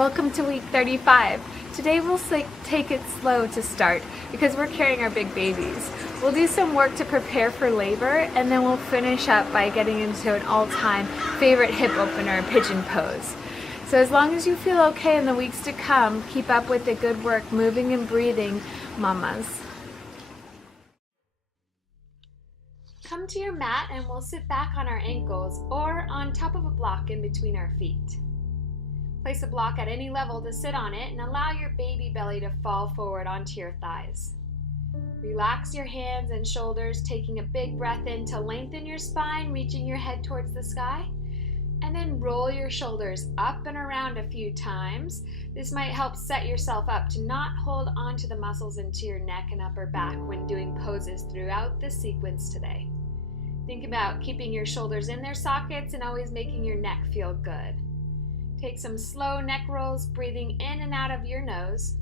Welcome to week 35. Today we'll take it slow to start because we're carrying our big babies. We'll do some work to prepare for labor, and then we'll finish up by getting into an all-time favorite hip opener, pigeon pose. So as long as you feel okay in the weeks to come, keep up with the good work, moving and breathing, mamas. Come to your mat and we'll sit back on our ankles or on top of a block in between our feet. Place a block at any level to sit on it and allow your baby belly to fall forward onto your thighs. Relax your hands and shoulders, taking a big breath in to lengthen your spine, reaching your head towards the sky. And then roll your shoulders up and around a few times. This might help set yourself up to not hold onto the muscles into your neck and upper back when doing poses throughout the sequence today. Think about keeping your shoulders in their sockets and always making your neck feel good. Take some slow neck rolls, breathing in and out of your nose,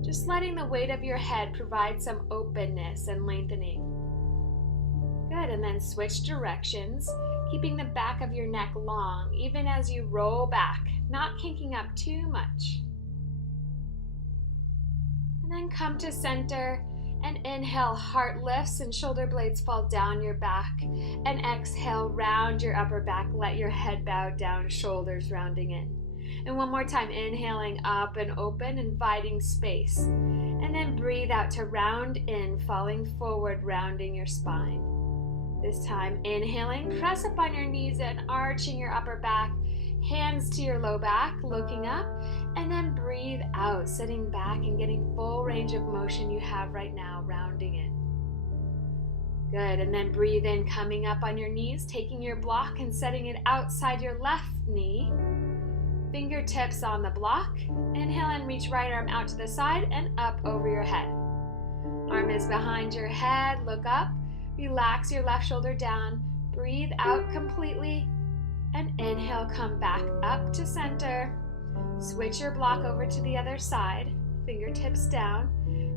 just letting the weight of your head provide some openness and lengthening. Good, and then switch directions, keeping the back of your neck long, even as you roll back, not kinking up too much. And then come to center and inhale, heart lifts and shoulder blades fall down your back. And exhale, round your upper back, let your head bow down, shoulders rounding in. And one more time, inhaling up and open, inviting space. And then breathe out to round in, falling forward, rounding your spine. This time, inhaling, press up on your knees and arching your upper back, hands to your low back, looking up, and then breathe out, sitting back and getting full range of motion you have right now, rounding in. Good, and then breathe in, coming up on your knees, taking your block and setting it outside your left knee. Fingertips on the block. Inhale and reach right arm out to the side and up over your head. Arm is behind your head, look up. Relax your left shoulder down. Breathe out completely. And inhale, come back up to center. Switch your block over to the other side. Fingertips down.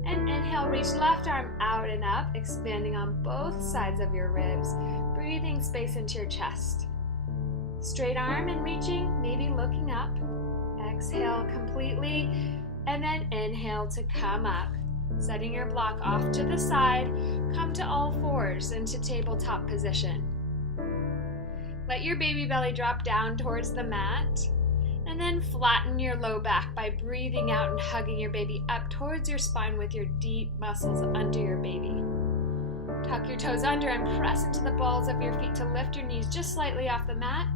And inhale, reach left arm out and up, expanding on both sides of your ribs. Breathing space into your chest. Straight arm and reaching, maybe looking up. Exhale completely, and then inhale to come up. Setting your block off to the side, come to all fours into tabletop position. Let your baby belly drop down towards the mat, and then flatten your low back by breathing out and hugging your baby up towards your spine with your deep muscles under your baby. Tuck your toes under and press into the balls of your feet to lift your knees just slightly off the mat.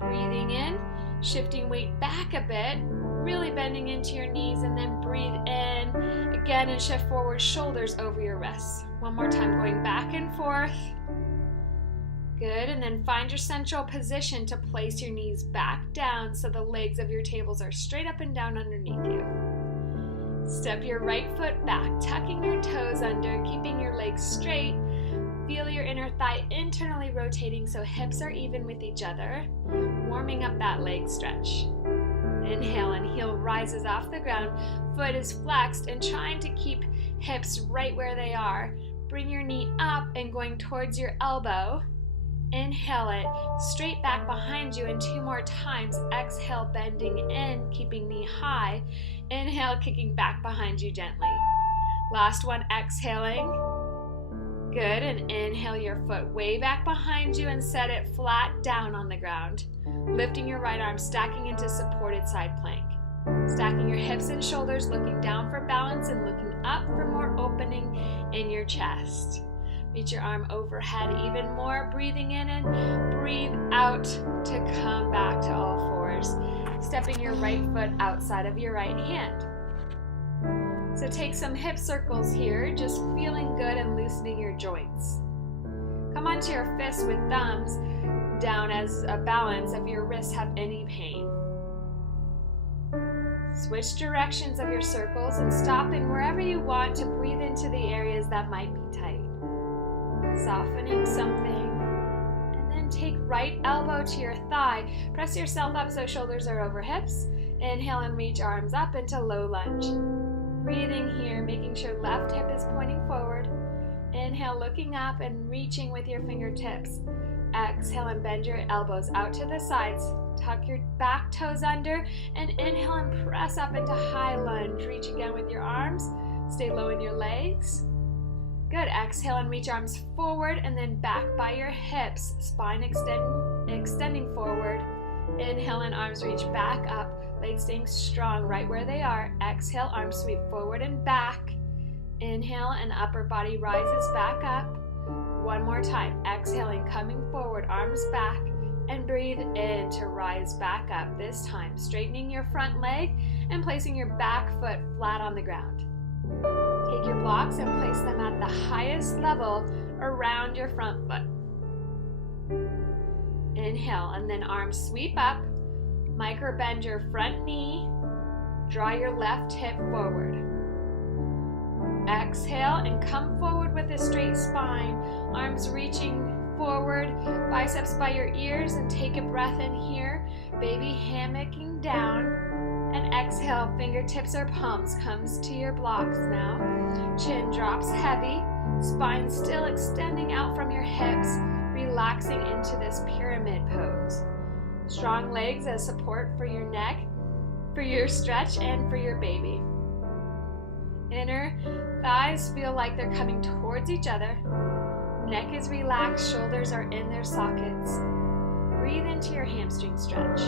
Breathing in, shifting weight back a bit, really bending into your knees, and then breathe in again and shift forward, shoulders over your wrists. One more time, going back and forth. Good, and then find your central position to place your knees back down so the legs of your tables are straight up and down underneath you. Step your right foot back, tucking your toes under, keeping your legs straight. Feel your inner thigh internally rotating so hips are even with each other, warming up that leg stretch. Inhale and heel rises off the ground, foot is flexed and trying to keep hips right where they are. Bring your knee up and going towards your elbow. Inhale it, straight back behind you, and two more times. Exhale, bending in, keeping knee high. Inhale, kicking back behind you gently. Last one, exhaling. Good, and inhale your foot way back behind you and set it flat down on the ground. Lifting your right arm, stacking into supported side plank. Stacking your hips and shoulders, looking down for balance and looking up for more opening in your chest. Reach your arm overhead even more, breathing in and breathe out to come back to all fours. Stepping your right foot outside of your right hand. So take some hip circles here, just feeling good and loosening your joints. Come onto your fists with thumbs down as a balance if your wrists have any pain. Switch directions of your circles and stopping wherever you want to breathe into the areas that might be tight. Softening something. And then take right elbow to your thigh. Press yourself up so shoulders are over hips. Inhale and reach arms up into low lunge. Breathing here, making sure left hip is pointing forward. Inhale, looking up and reaching with your fingertips. Exhale and bend your elbows out to the sides, Tuck your back toes under and inhale and press up into high lunge. Reach again with your arms. Stay low in your legs. Good. Exhale and reach arms forward and then back by your hips. Spine extending forward. Inhale and arms reach back up. Legs staying strong right where they are. Exhale, arms sweep forward and back. Inhale and upper body rises back up. One more time. Exhaling, coming forward, arms back. And breathe in to rise back up. This time, straightening your front leg and placing your back foot flat on the ground. Take your blocks and place them at the highest level around your front foot. Inhale, and then arms sweep up. Micro bend your front knee. Draw your left hip forward. Exhale and come forward with a straight spine. Arms reaching forward, biceps by your ears, and take a breath in here. Baby hammocking down. And exhale, fingertips or palms comes to your blocks now. Chin drops heavy. Spine still extending out from your hips. Relaxing into this pyramid pose. Strong legs as support for your neck, for your stretch, and for your baby. Inner thighs feel like they're coming towards each other. Neck is relaxed, shoulders are in their sockets. Breathe into your hamstring stretch.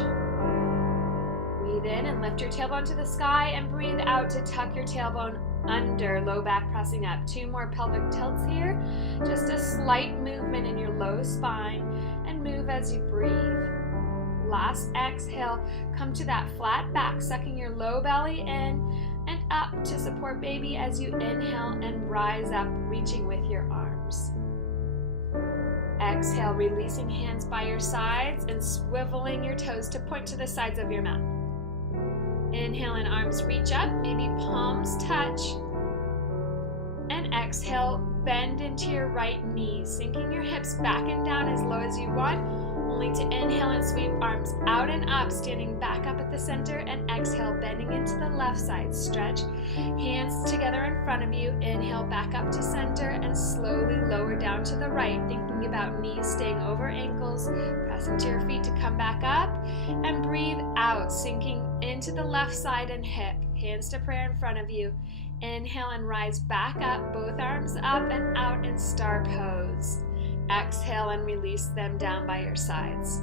Breathe in and lift your tailbone to the sky, and breathe out to tuck your tailbone under, low back pressing up. 2 more pelvic tilts here. Just a slight movement in your low spine, and move as you breathe. Last exhale, come to that flat back, sucking your low belly in and up to support baby as you inhale and rise up, reaching with your arms. Exhale, releasing hands by your sides and swiveling your toes to point to the sides of your mat. Inhale and arms reach up, maybe palms touch. And exhale, bend into your right knee, sinking your hips back and down as low as you want, only to inhale and sweep arms out and up, standing back up at the center, and exhale, bending into the left side. Stretch, hands together in front of you. Inhale, back up to center, and slowly lower down to the right, thinking about knees staying over ankles. Press into your feet to come back up, and breathe out, sinking into the left side and hip. Hands to prayer in front of you. Inhale and rise back up, both arms up and out in star pose. Exhale and release them down by your sides.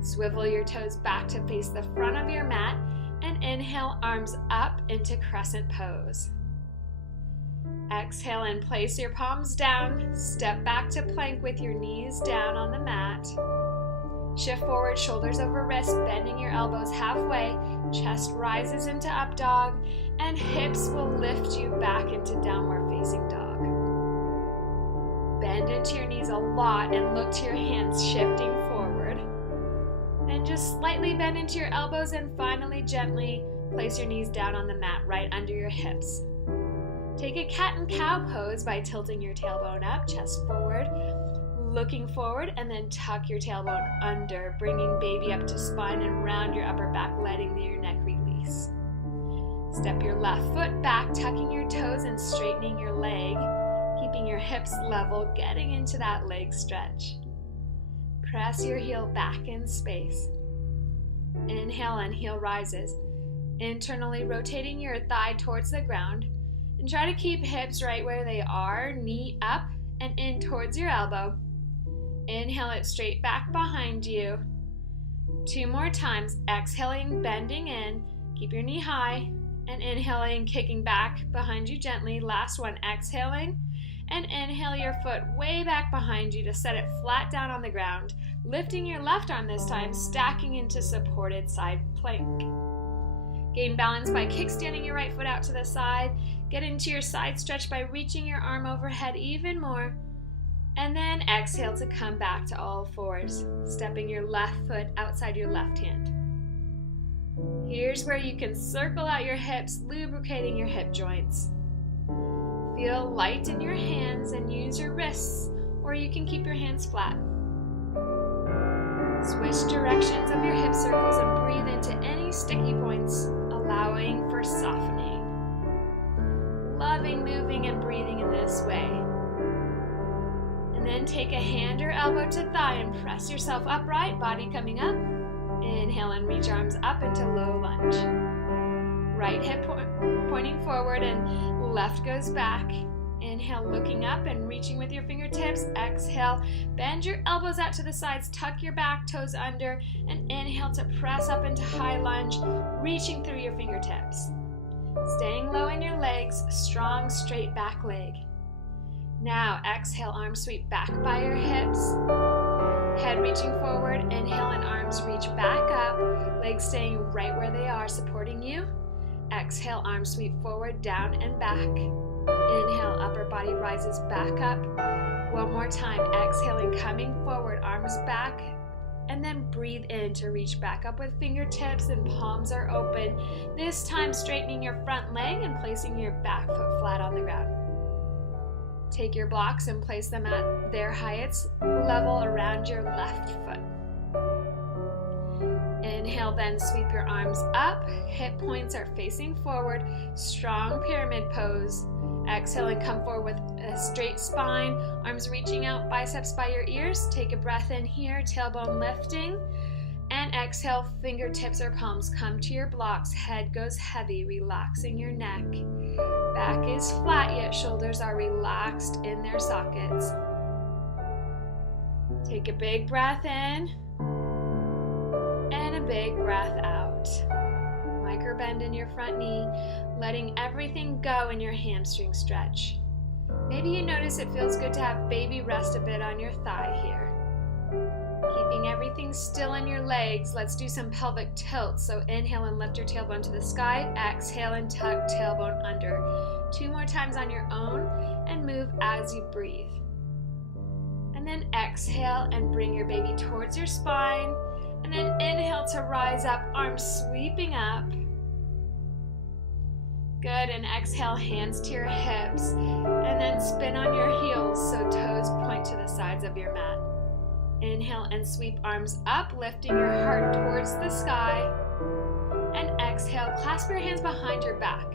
Swivel your toes back to face the front of your mat, and inhale, arms up into crescent pose. Exhale and place your palms down. Step back to plank with your knees down on the mat. Shift forward, shoulders over wrists, bending your elbows halfway. Chest rises into up dog, and hips will lift you back into downward facing dog. Bend into your knees a lot and look to your hands shifting forward. And just slightly bend into your elbows, and finally gently place your knees down on the mat right under your hips. Take a cat and cow pose by tilting your tailbone up, chest forward, looking forward, and then tuck your tailbone under, bringing baby up to spine and round your upper back, letting your neck release. Step your left foot back, tucking your toes and straightening your leg, keeping your hips level, getting into that leg stretch. Press your heel back in space. Inhale and heel rises, internally rotating your thigh towards the ground, and try to keep hips right where they are, knee up and in towards your elbow. Inhale it straight back behind you. 2 more times, exhaling, bending in, keep your knee high, and inhaling, kicking back behind you gently. Last one, exhaling, and inhale your foot way back behind you to set it flat down on the ground, lifting your left arm this time, stacking into supported side plank. Gain balance by kickstanding your right foot out to the side. Get into your side stretch by reaching your arm overhead even more. And then exhale to come back to all fours, stepping your left foot outside your left hand. Here's where you can circle out your hips, lubricating your hip joints. Feel light in your hands and use your wrists, or you can keep your hands flat. Switch directions of your hip circles and breathe into any sticky points, allowing for softening. Loving moving and breathing in this way. And then take a hand or elbow to thigh and press yourself upright, body coming up. Inhale and reach arms up into low lunge. Right hip pointing forward and left goes back. Inhale, looking up and reaching with your fingertips. Exhale, bend your elbows out to the sides, tuck your back toes under, and inhale to press up into high lunge, reaching through your fingertips. Staying low in your legs, strong straight back leg. Now exhale, arms sweep back by your hips. Head reaching forward, inhale and arms reach back up, legs staying right where they are, supporting you. Exhale, arms sweep forward, down and back. Inhale, upper body rises back up. One more time, exhaling, coming forward, arms back, and then breathe in to reach back up with fingertips and palms are open. This time, straightening your front leg and placing your back foot flat on the ground. Take your blocks and place them at their highest level around your left foot. Inhale, then sweep your arms up. Hip points are facing forward. Strong pyramid pose. Exhale and come forward with a straight spine. Arms reaching out, biceps by your ears. Take a breath in here, tailbone lifting. And exhale, fingertips or palms come to your blocks. Head goes heavy, relaxing your neck. Back is flat, yet shoulders are relaxed in their sockets. Take a big breath in. And a big breath out. Micro bend in your front knee, letting everything go in your hamstring stretch. Maybe you notice it feels good to have baby rest a bit on your thigh here. Keeping everything still in your legs, let's do some pelvic tilt. So inhale and lift your tailbone to the sky. Exhale and tuck tailbone under. 2 more times on your own and move as you breathe. And then exhale and bring your baby towards your spine. And then inhale to rise up, arms sweeping up. Good, and exhale, hands to your hips. And then spin on your heels so toes point to the sides of your mat. Inhale and sweep arms up, lifting your heart towards the sky. And exhale, clasp your hands behind your back.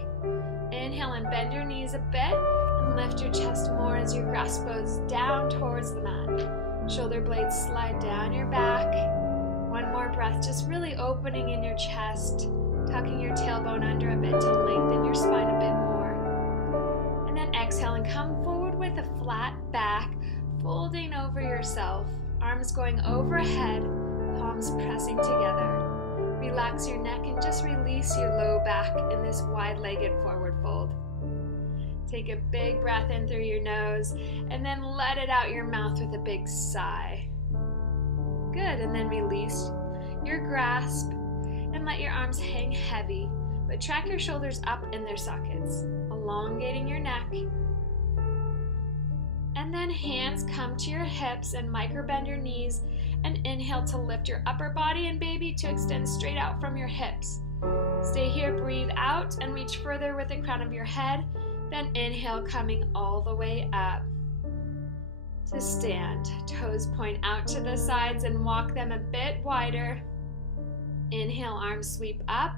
Inhale and bend your knees a bit and lift your chest more as your grasp goes down towards the mat. Shoulder blades slide down your back. One more breath, just really opening in your chest, tucking your tailbone under a bit to lengthen your spine a bit more. And then exhale and come forward with a flat back, folding over yourself, arms going overhead, palms pressing together. Relax your neck and just release your low back in this wide-legged forward fold. Take a big breath in through your nose and then let it out your mouth with a big sigh. Good, and then release your grasp and let your arms hang heavy, but track your shoulders up in their sockets, elongating your neck. And then hands come to your hips and micro bend your knees and inhale to lift your upper body and baby to extend straight out from your hips. Stay here, breathe out and reach further with the crown of your head, then inhale coming all the way up. To stand, toes point out to the sides and walk them a bit wider. Inhale, arms sweep up,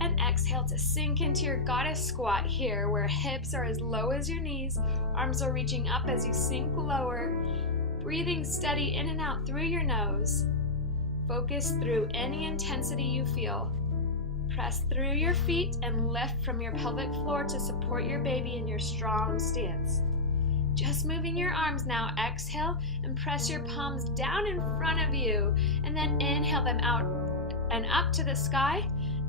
and exhale to sink into your goddess squat here, where hips are as low as your knees, arms are reaching up as you sink lower, breathing steady in and out through your nose. Focus through any intensity you feel. Press through your feet and lift from your pelvic floor to support your baby in your strong stance. Just moving your arms now. Exhale and press your palms down in front of you, and then inhale them out and up to the sky.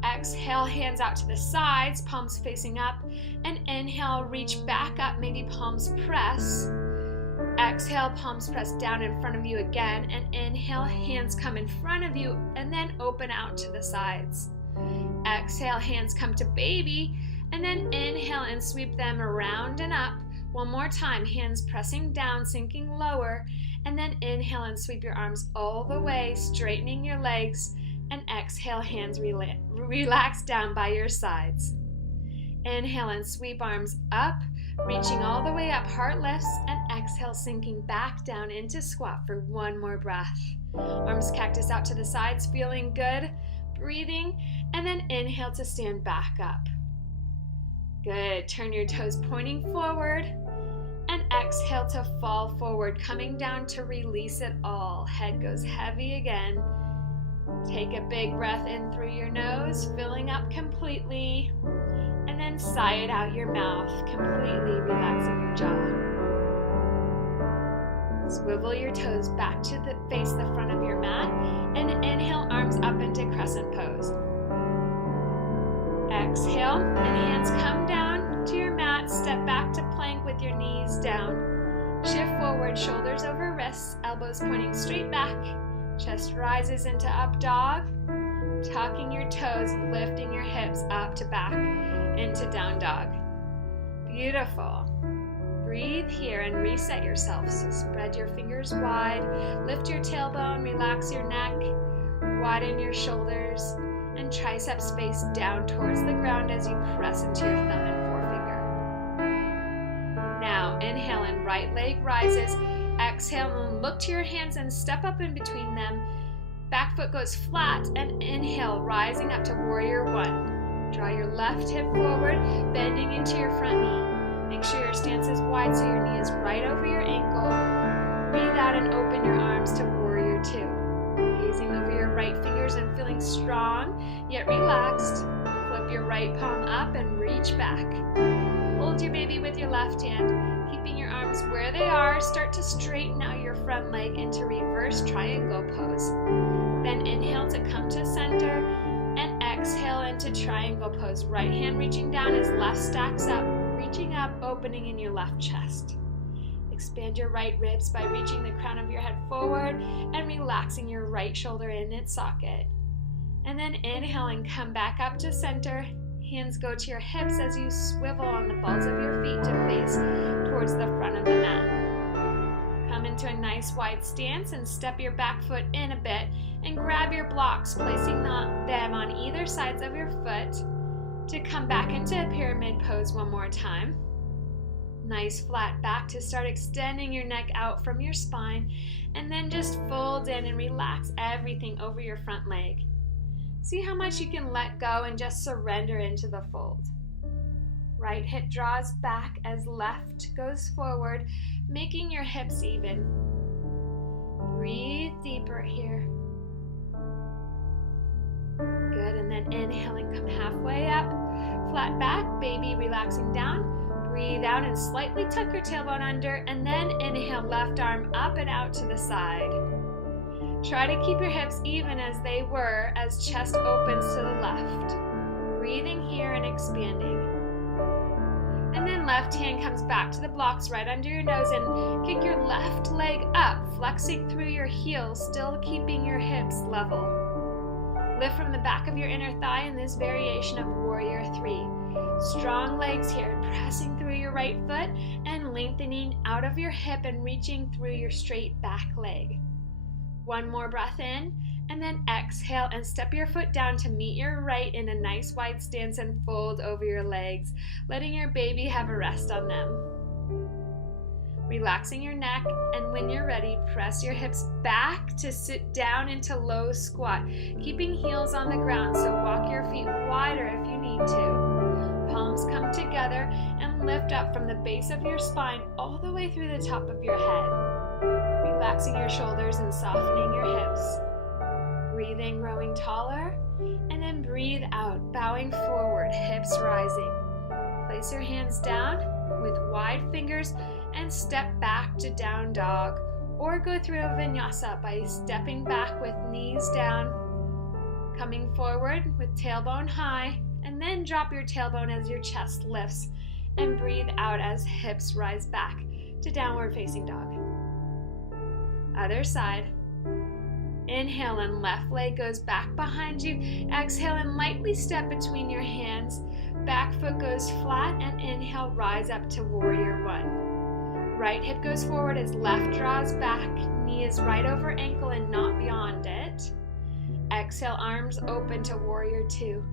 Exhale, hands out to the sides, palms facing up, and inhale, reach back up, maybe palms press. Exhale, palms press down in front of you again, and inhale, hands come in front of you, and then open out to the sides. Exhale, hands come to baby, and then inhale and sweep them around and up. One more time, hands pressing down, sinking lower, and then inhale and sweep your arms all the way, straightening your legs, and exhale, hands relax down by your sides. Inhale and sweep arms up, reaching all the way up, heart lifts, and exhale, sinking back down into squat for one more breath. Arms cactus out to the sides, feeling good, breathing, and then inhale to stand back up. Good, turn your toes pointing forward, and exhale to fall forward, coming down to release it all. Head goes heavy again. Take a big breath in through your nose, filling up completely, and then sigh it out your mouth, completely relaxing your jaw. Swivel your toes back to face the front of your mat, and inhale, arms up into crescent pose. Exhale, and hands come down to your mat. Step back to plank with your knees down. Shift forward, shoulders over wrists, elbows pointing straight back. Chest rises into up dog. Tucking your toes, lifting your hips up to back into down dog. Beautiful. Breathe here and reset yourself. So spread your fingers wide, lift your tailbone, relax your neck, widen your shoulders, and triceps face down towards the ground as you press into your thumb and forefinger. Now inhale and right leg rises. Exhale and look to your hands and step up in between them. Back foot goes flat and inhale, rising up to warrior one. Draw your left hip forward, bending into your front knee. Make sure your stance is wide so your knee is right over your ankle. Breathe out and open your arms to warrior two. Gazing over your right fingers and feeling strong, yet relaxed. Flip your right palm up and reach back. Hold your baby with your left hand, keeping your arms where they are. Start to straighten out your front leg into reverse triangle pose. Then inhale to come to center and exhale into triangle pose. Right hand reaching down as left stacks up, reaching up, opening in your left chest. Expand your right ribs by reaching the crown of your head forward and relaxing your right shoulder in its socket. And then inhale and come back up to center. Hands go to your hips as you swivel on the balls of your feet to face towards the front of the mat. Come into a nice wide stance and step your back foot in a bit and grab your blocks, placing them on either sides of your foot to come back into a pyramid pose one more time. Nice flat back to start extending your neck out from your spine, and then just fold in and relax everything over your front leg. See how much you can let go and just surrender into the fold. Right hip draws back as left goes forward, making your hips even. Breathe deeper here. Good, and then inhaling, come halfway up. Flat back, baby relaxing down. Breathe out and slightly tuck your tailbone under, and then inhale, left arm up and out to the side. Try to keep your hips even as they were as chest opens to the left. Breathing here and expanding. And then left hand comes back to the blocks right under your nose and kick your left leg up, flexing through your heels, still keeping your hips level. Lift from the back of your inner thigh in this variation of warrior three. Strong legs here, pressing through your right foot and lengthening out of your hip and reaching through your straight back leg. One more breath in, and then exhale and step your foot down to meet your right in a nice wide stance and fold over your legs, letting your baby have a rest on them. Relaxing your neck, and when you're ready, press your hips back to sit down into low squat, keeping heels on the ground, so walk your feet wider if you need to. Palms come together and lift up from the base of your spine all the way through the top of your head. Relaxing your shoulders and softening your hips. Breathe in, growing taller, and then breathe out, bowing forward, hips rising. Place your hands down with wide fingers and step back to down dog, or go through a vinyasa by stepping back with knees down, coming forward with tailbone high, and then drop your tailbone as your chest lifts, and breathe out as hips rise back to downward facing dog. Other side. Inhale and left leg goes back behind you. Exhale and lightly step between your hands. Back foot goes flat, and inhale, rise up to warrior one. Right hip goes forward as left draws back. Knee is right over ankle and not beyond it. Exhale, arms open to warrior two.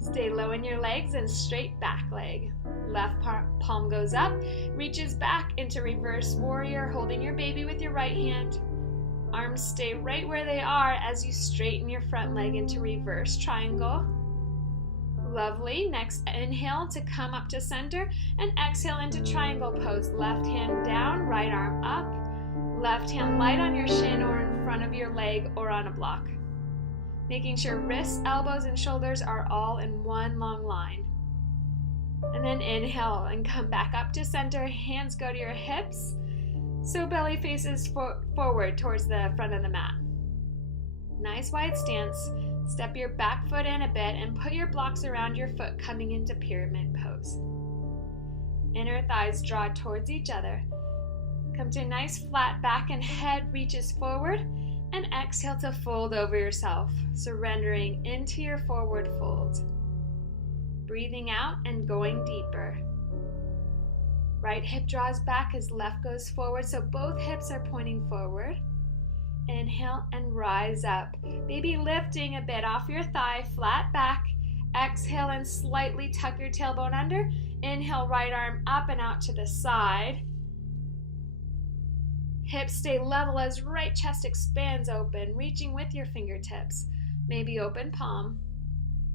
Stay low in your legs and straight back leg. Left palm goes up, reaches back into reverse warrior, holding your baby with your right hand. Arms stay right where they are as you straighten your front leg into reverse triangle. Lovely. Next, inhale to come up to center, and exhale into triangle pose. Left hand down, right arm up. Left hand light on your shin or in front of your leg or on a block. making sure wrists, elbows, and shoulders are all in one long line. And then inhale and come back up to center. Hands go to your hips, so belly faces forward towards the front of the mat. Nice wide stance. Step your back foot in a bit and put your blocks around your foot, coming into pyramid pose. Inner thighs draw towards each other. Come to a nice flat back and head reaches forward, and exhale to fold over yourself, surrendering into your forward fold. Breathing out and going deeper. Right hip draws back as left goes forward, so both hips are pointing forward. Inhale and rise up. Maybe lifting a bit off your thigh, flat back. Exhale and slightly tuck your tailbone under. Inhale, right arm up and out to the side. Hips stay level as right chest expands open, reaching with your fingertips. Maybe open palm.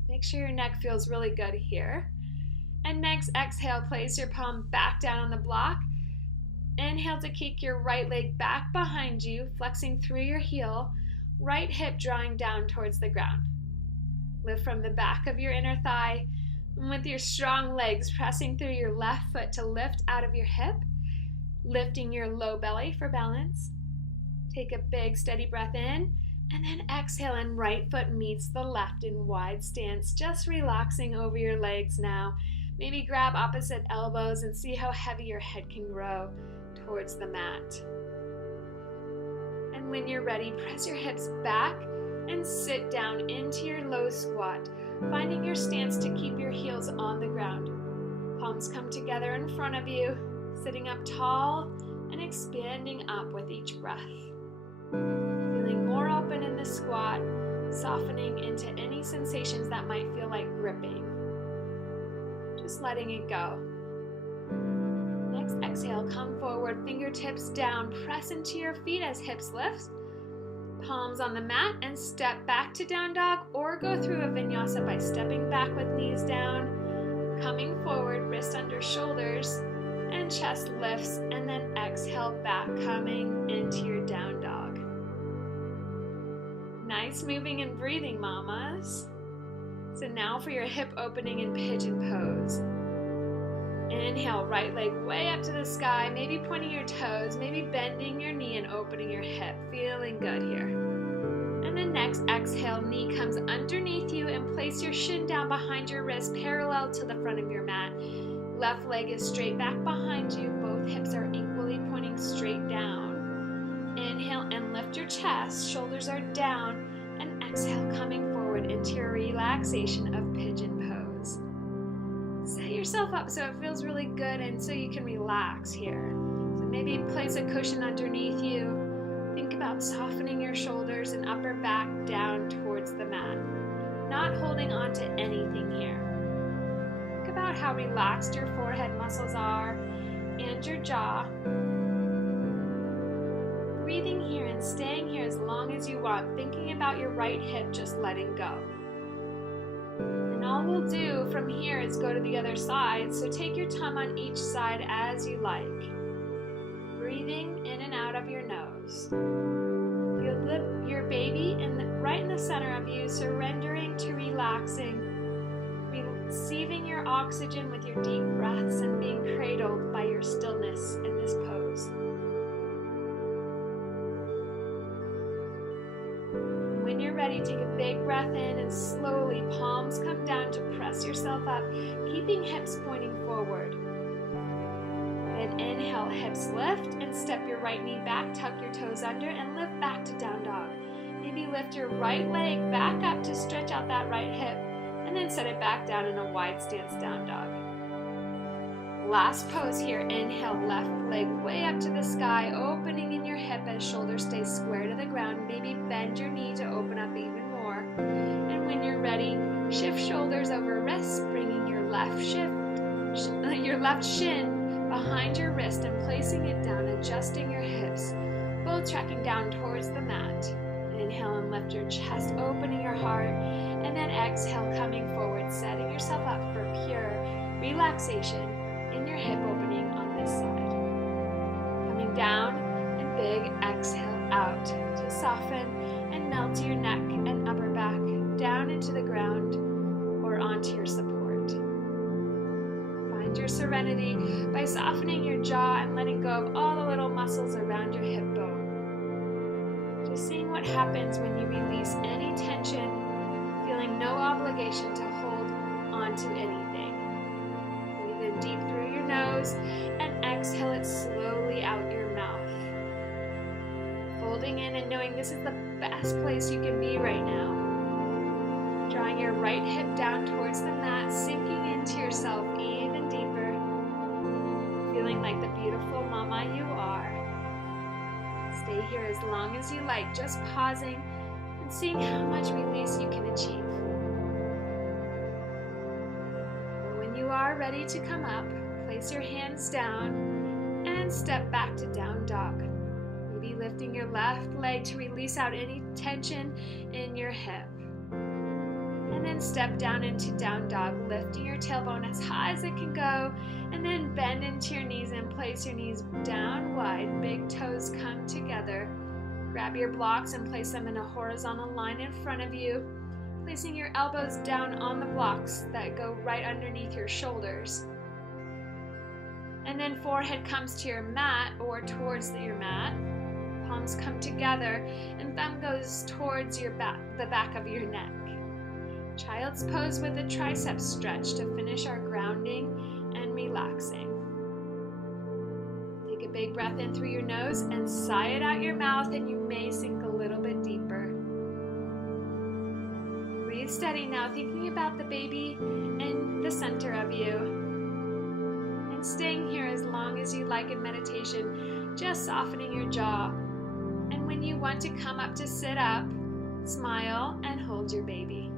Make sure your neck feels really good here. And next, exhale, place your palm back down on the block. Inhale to kick your right leg back behind you, flexing through your heel, right hip drawing down towards the ground. Lift from the back of your inner thigh, and with your strong legs pressing through your left foot to lift out of your hip, lifting your low belly for balance. Take a big steady breath in, and then exhale and right foot meets the left in wide stance, just relaxing over your legs now. Maybe grab opposite elbows and see how heavy your head can grow towards the mat. And when you're ready, press your hips back and sit down into your low squat, finding your stance to keep your heels on the ground. Palms come together in front of you, sitting up tall and expanding up with each breath. Feeling more open in the squat, softening into any sensations that might feel like gripping. Just letting it go. Next, exhale, come forward, fingertips down, press into your feet as hips lift. Palms on the mat and step back to down dog, or go through a vinyasa by stepping back with knees down, coming forward, wrist under shoulders, and chest lifts, and then exhale back, coming into your down dog. Nice moving and breathing, mamas. So now for your hip opening in pigeon pose. Inhale, right leg way up to the sky, maybe pointing your toes, maybe bending your knee and opening your hip. Feeling good here. And then next, exhale, knee comes underneath you and place your shin down behind your wrist, parallel to the front of your mat. Left leg is straight back behind you. Both hips are equally pointing straight down. Inhale and lift your chest. Shoulders are down. And exhale, coming forward into your relaxation of pigeon pose. Set yourself up so it feels really good and so you can relax here. So maybe place a cushion underneath you. Think about softening your shoulders and upper back down towards the mat. Not holding on to anything here. About how relaxed your forehead muscles are and your jaw. Breathing here and staying here as long as you want, thinking about your right hip just letting go. And all we'll do from here is go to the other side, so take your time on each side as you like. Breathing in and out of your nose. Feel your baby right in the center of you, surrendering to relaxing. Receiving your oxygen with your deep breaths and being cradled by your stillness in this pose. When you're ready, take a big breath in and slowly palms come down to press yourself up, keeping hips pointing forward. Then inhale, hips lift and step your right knee back, tuck your toes under and lift back to down dog. Maybe lift your right leg back up to stretch out that right hip. And then set it back down in a wide stance down dog. Last pose here, inhale, left leg way up to the sky, opening in your hip as shoulders stay square to the ground. Maybe bend your knee to open up even more. And when you're ready, shift shoulders over wrists, bringing your left shin behind your wrist and placing it down, adjusting your hips, both tracking down towards the mat. Inhale and lift your chest, opening your heart, and then exhale, coming forward, setting yourself up for pure relaxation in your hip opening on this side. Coming down and big exhale out to soften and melt your neck and upper back. into the ground or onto your support. Find your serenity by softening your jaw and letting go of all the little muscles around your hip bone. Just seeing what happens when you release any tension, feeling no obligation to hold on to anything. Breathe in deep through your nose and exhale it slowly out your mouth. Folding in and knowing this is the best place you can be right now. Drawing your right hip down towards the mat, sinking into yourself even deeper. Feeling like the beautiful mama you are. Stay here as long as you like, just pausing and seeing how much release you can achieve. When you are ready to come up, place your hands down and step back to down dog. Maybe lifting your left leg to release out any tension in your hip. And then step down into down dog, lifting your tailbone as high as it can go, and then bend into your knees and place your knees down wide, big toes come together. Grab your blocks and place them in a horizontal line in front of you, placing your elbows down on the blocks that go right underneath your shoulders. And then forehead comes to your mat or towards your mat. Palms come together and thumb goes towards your back, the back of your neck. Child's pose with a tricep stretch to finish our grounding and relaxing. Take a big breath in through your nose and sigh it out your mouth, and you may sink a little bit deeper. Breathe steady now, thinking about the baby in the center of you. And staying here as long as you like in meditation, just softening your jaw. And when you want to come up to sit up, smile and hold your baby.